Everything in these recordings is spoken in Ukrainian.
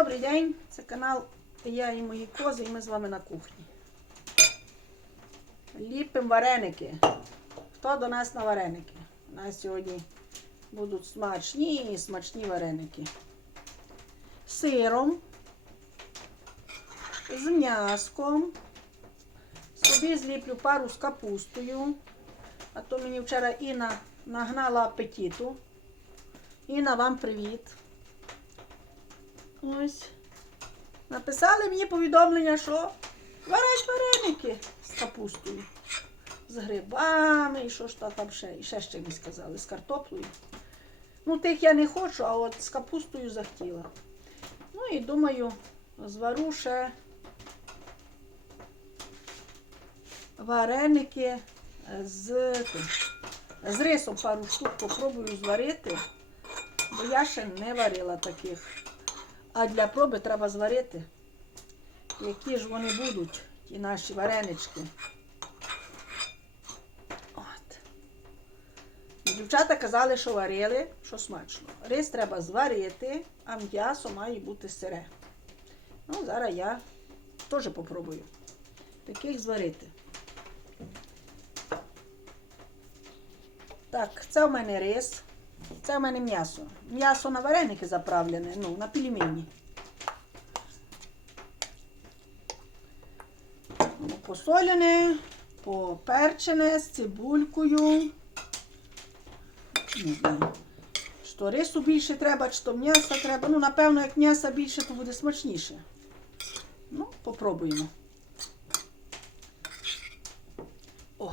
Добрий день, це канал Я і мої кози, і ми з вами на кухні. Ліпимо вареники. Хто до нас на вареники? У нас сьогодні будуть смачні і смачні вареники. Сиром, з м'яском. Собі зліплю пару з капустою. А то мені вчора Інна нагнала апетиту. Інна, вам привіт. Ось. Написали мені повідомлення, що варять вареники з капустою, з грибами і що ж там ще. І ще ще мені сказали, з картоплею. Ну, тих я не хочу, а от з капустою захотіла. Ну і думаю, звару ще вареники з, з рисом пару штук попробую зварити, бо я ще не варила таких. А для проби треба зварити, які ж вони будуть, ті наші варенички. От. Дівчата казали, що варили, що смачно. Рис треба зварити, а м'ясо має бути сире. Ну, зараз я теж попробую таких зварити. Так, це в мене рис. Це в мене м'ясо. М'ясо на вареники заправлене, ну, на пельмені. Посолене, поперчене з цибулькою. Не знаю. Що рису більше треба, чи то м'яса треба. Ну, напевно, як м'яса більше, то буде смачніше. Ну, попробуємо. О.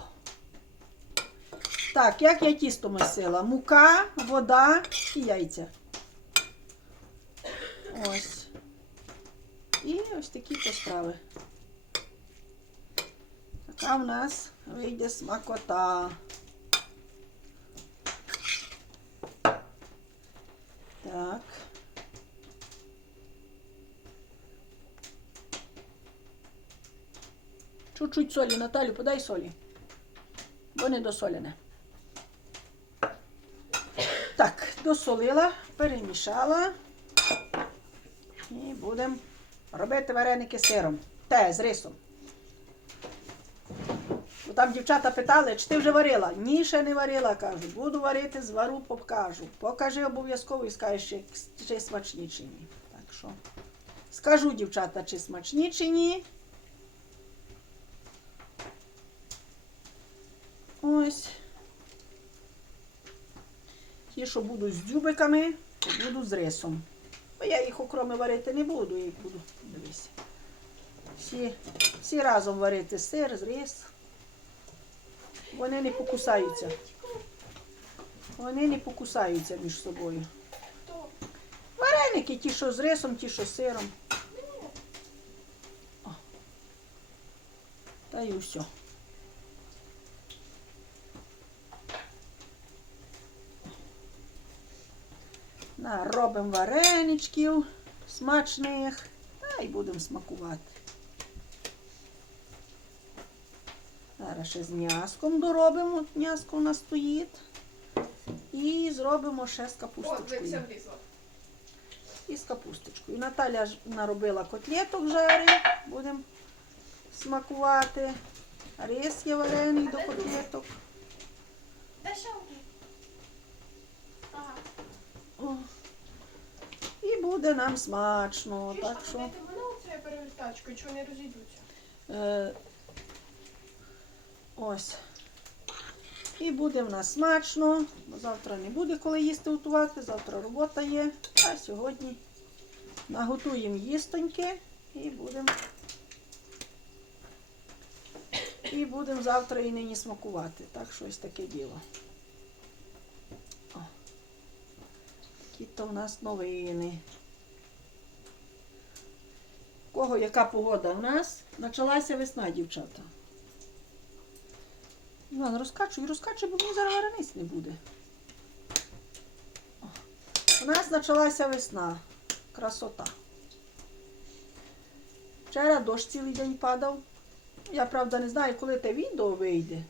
Так, як я тісто месила? Мука, вода і яйця. Ось. І ось такі посправи. Така в нас вийде смакота. Так. Чуть-чуть солі, Наталю, подай солі. Бо не досолене. Так, досолила, перемішала. І будемо робити вареники з сиром. Те, з рисом. Бо там дівчата питали, чи ти вже варила? Ні, ще не варила, кажу. Буду варити, звару, покажу. Покажи обов'язково і скажеш, чи, чи смачні чи ні. Так що скажу, дівчата, чи смачні чи ні. Ось. Ті, що будуть з дзюбиками, то будуть з рисом. Бо я їх окроми варити не буду, їх буду, дивись. Всі, всі разом варити сир, рис. Вони не покусаються. Вони не покусаються між собою. Вареники, ті, що з рисом, ті, що з сиром. О. Та й все. Робимо вареничків смачних та й будемо смакувати. Зараз ще з м'яском доробимо. От М'яско у нас стоїть. І зробимо ще з капусточкою. І з капусточкою. Наталя ж наробила котлеток жарить. Будемо смакувати. Рис є варений до котлеток. О. І буде нам смачно. Чуєш, Так що. мене оце перевертачкою, чого не розійдуться? Е, ось. І буде в нас смачно. Завтра не буде коли їсти готувати, завтра робота є. А сьогодні наготуємо їстоньки і будемо. І будемо завтра і нині смакувати. Так що ось таке діло. Такі то в нас новини. Кого яка погода? У нас почалася весна, дівчата. Іван, розкачуй, розкачуй, бо мені зараз варениць не буде. У нас почалася весна. Красота. Вчора дощ цілий день падав. Я, правда, не знаю, коли те відео вийде.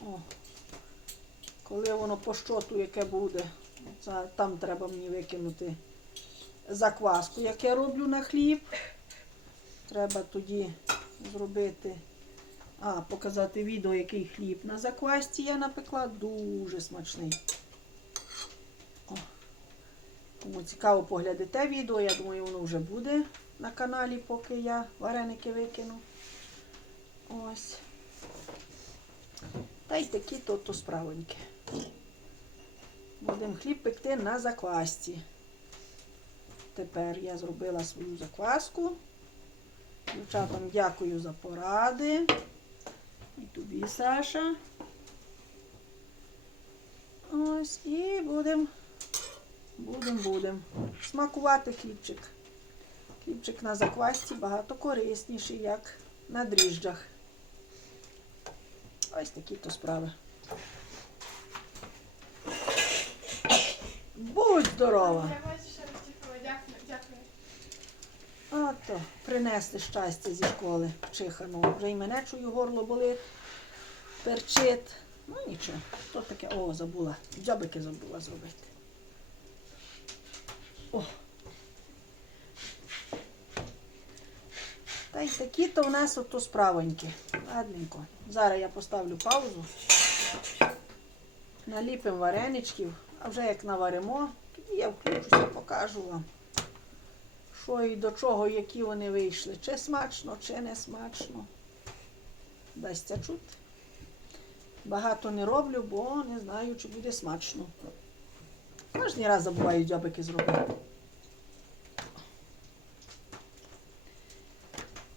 О, коли воно по щоту яке буде. Це, там треба мені викинути закваску, як я роблю на хліб. Треба тоді зробити, а, показати відео, який хліб на заквасці я напекла. Дуже смачний. О. Кому цікаво, поглядите відео, я думаю, воно вже буде на каналі, поки я вареники викину. Ось. Та й такі то, то справоньки. Будемо хліб пекти на заквасці. Тепер я зробила свою закваску. Дівчатам дякую за поради. І тобі, Саша. Ось і будемо, будемо, будемо смакувати хлібчик. Хлібчик на заквасці багато корисніший, як на дріжджах. Ось такі то справи. Будь здорова! Я бачу, що розтіпила. Дякую, дякую. Ото, принесли щастя зі школи вчиханого. Вже й мене чую, горло болить, перчить. Ну нічого, то таке, о, забула. Дзьобики забула зробити. О. Та й такі то в нас ото справоньки. Ладненько. Зараз я поставлю паузу. Наліпимо вареничків, а вже як наваримо, тоді я включуся, покажу вам що і до чого, які вони вийшли. Чи смачно, чи не смачно. Дасться чути. Багато не роблю, бо не знаю, чи буде смачно. Кожний раз забуваю дзьобики зробити.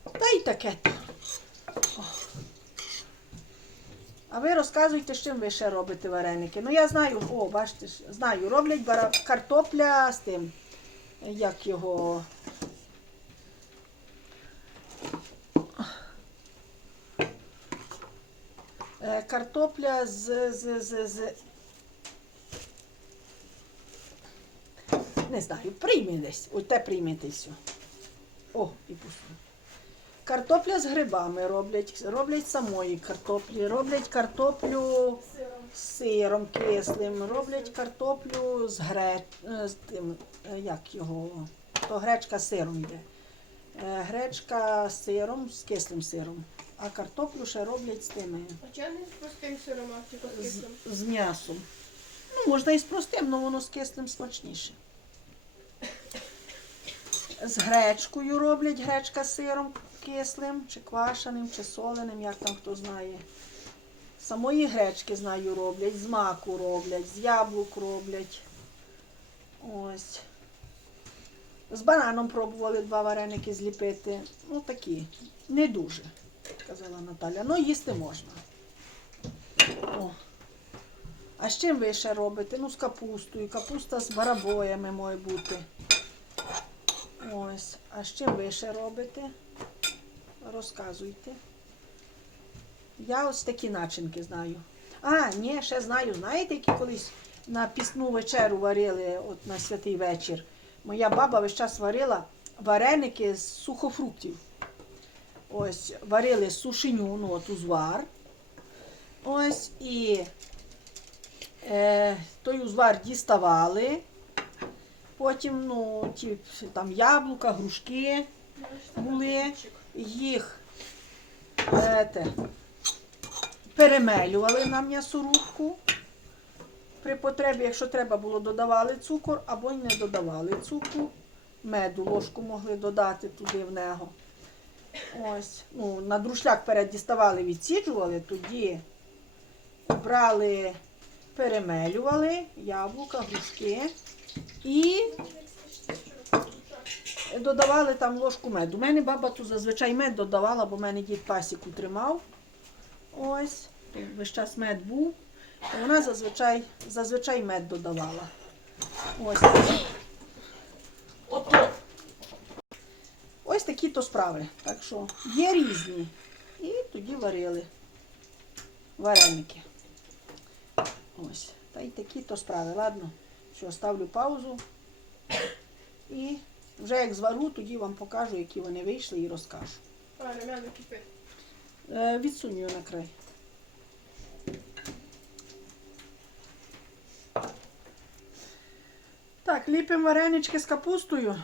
Та й таке. то. О. А ви розказуйте, з чим ви ще робите вареники. Ну я знаю, о, бачите, знаю, роблять бара- картопля з тим як його. Е, Картопля з, з, з, з. Не знаю, прийме десь. Ось те приймете все. О, і пусто. Картопля з грибами роблять, роблять самої картоплі, роблять картоплю з сиром кислим, роблять картоплю з гре... е, з тим, е, як його, то гречка з сиром йде. Е, Гречка з сиром, з кислим сиром. А картоплю ще роблять з тими, А чого не з простим сиром, а тільки з з, кислим? з м'ясом. Ну, можна і з простим, але воно з кислим смачніше. З гречкою роблять гречка з сиром кислим, чи квашеним, чи соленим, як там хто знає. Самої гречки знаю роблять, з маку роблять, з яблук роблять. Ось. З бананом пробували два вареники зліпити. Ну такі, не дуже, казала Наталя. Ну, їсти можна. О. А з чим ви ще робите? Ну, з капустою. Капуста з барабоями має бути. Ось. А з чим ви ще робите? Розказуйте. Я ось такі начинки знаю. А, ні, ще знаю. Знаєте, які колись на пісну вечеру варили от на святий вечір. Моя баба весь час варила вареники з сухофруктів. Ось, варили сушеню, ну от узвар. Ось і е, той узвар діставали. Потім, ну, ті там яблука, грушки були, їх е, перемелювали на м'ясорубку. При потребі, якщо треба було, додавали цукор або й не додавали цукру. Меду ложку могли додати туди в нього. Ось, ну, на друшляк перед діставали, відсіджували, тоді брали, перемелювали яблука, грушки і додавали там ложку меду. У мене баба тут зазвичай мед додавала, бо в мене дід пасіку тримав. Ось, весь час мед був. То вона зазвичай, зазвичай мед додавала. Ось. Ото. Ось такі то справи. Так що є різні. І тоді варили вареники. Ось. Та й такі то справи. Ладно, що ставлю паузу. І вже як звару, тоді вам покажу, які вони вийшли і розкажу. А, румяна кипить. Е, на край. Так, ліпимо варенички з капустою.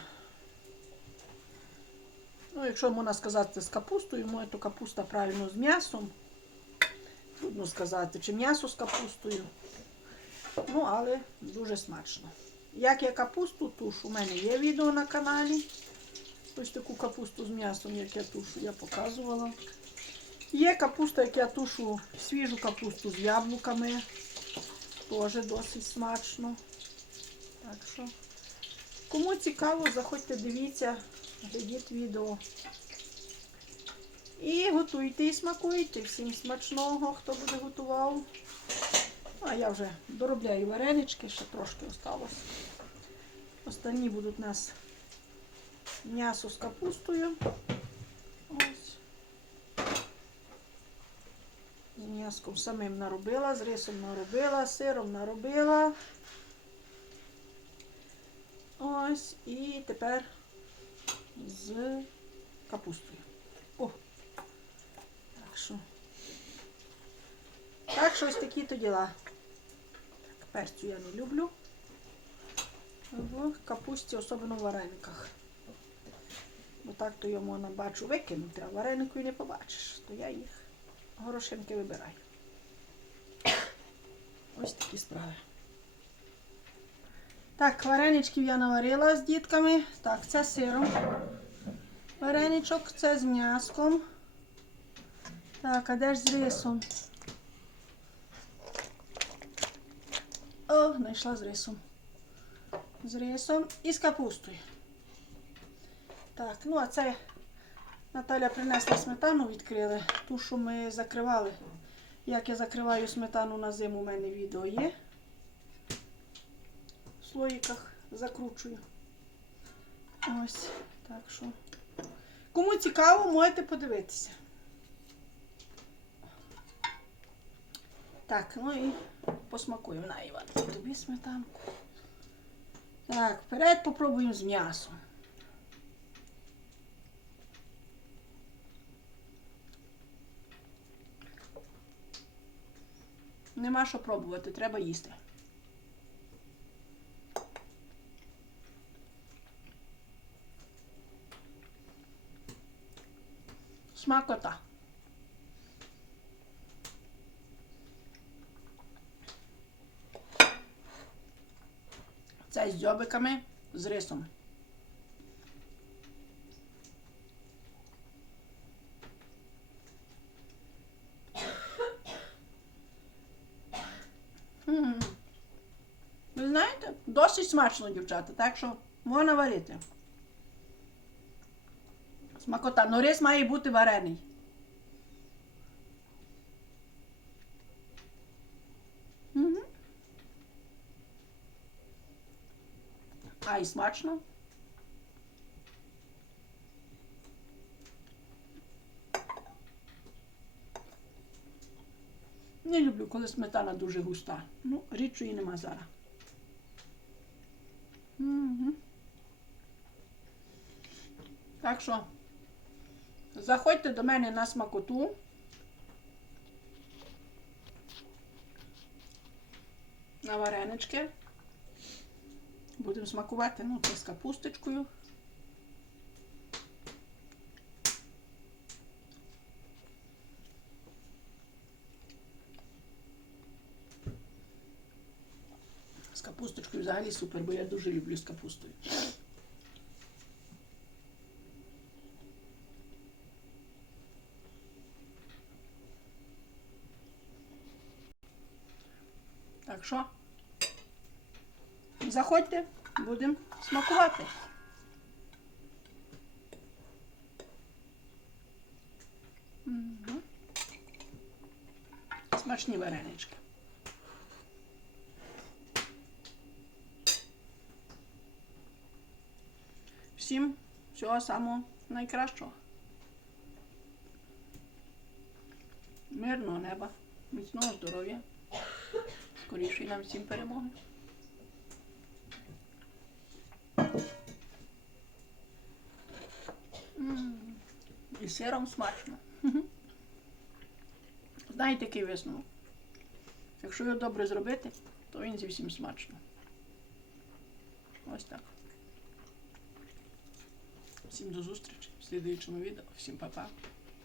Ну, якщо можна сказати з капустою, моє то капуста правильно з м'ясом. Трудно сказати, чи м'ясо з капустою. Ну, але дуже смачно. Як я капусту тушу, у мене є відео на каналі. Ось таку капусту з м'ясом, як я тушу, я показувала. Є капуста, як я тушу свіжу капусту з яблуками. Теж досить смачно. Так що, кому цікаво, заходьте, дивіться, глядіть відео. І готуйте і смакуйте. Всім смачного, хто буде готував. А я вже доробляю варенички, ще трошки осталось. Останні будуть у нас м'ясо з капустою. Ось. З м'яском самим наробила, з рисом наробила, сиром наробила. Ось. І тепер з капустою. О! Так що. Так що ось такі то діла. Перцю я не люблю. В капусті, особливо в варениках. Бо так то його можна бачу викинути, а варенику і не побачиш. То я їх горошинки вибираю. Ось такі справи. Так, вареничків я наварила з дітками. Так, це сиром. Вареничок, це з м'яском. Так, а де ж з рисом? О, знайшла з рисом. З рисом і з капустою. Так, ну а це Наталя принесла сметану, відкрили. Ту, що ми закривали. Як я закриваю сметану на зиму, у мене відео є. В слоїках закручую. Ось, так що. Кому цікаво, можете подивитися. Так, ну і посмакуємо. На, Іван, тобі сметанку. Так, вперед попробуємо з м'ясом. Нема що пробувати, треба їсти. Смакота. Це з дзьобиками, з рисом. Ви знаєте, досить смачно, дівчата, так що можна варити. Смакота, ну рис має бути варений. І смачно. Не люблю, коли сметана дуже густа. Ну, рідчу і нема зараз. Мгм. Так що, заходьте до мене на смакоту. На варенички. Будемо смакувати, ну, це з капусточкою. З капусточкою взагалі супер, бо я дуже люблю з капустою. Так що, заходьте, будемо смакувати. Мгм. Смачні варенички. Всім всього самого найкращого. Мирного неба, міцного здоров'я, скорішої нам всім перемоги. Сиром смачно. Знаєте, який висновок? Якщо його добре зробити, то він зовсім смачно. Ось так. Всім до зустрічі в слідуючому відео. Всім па-па.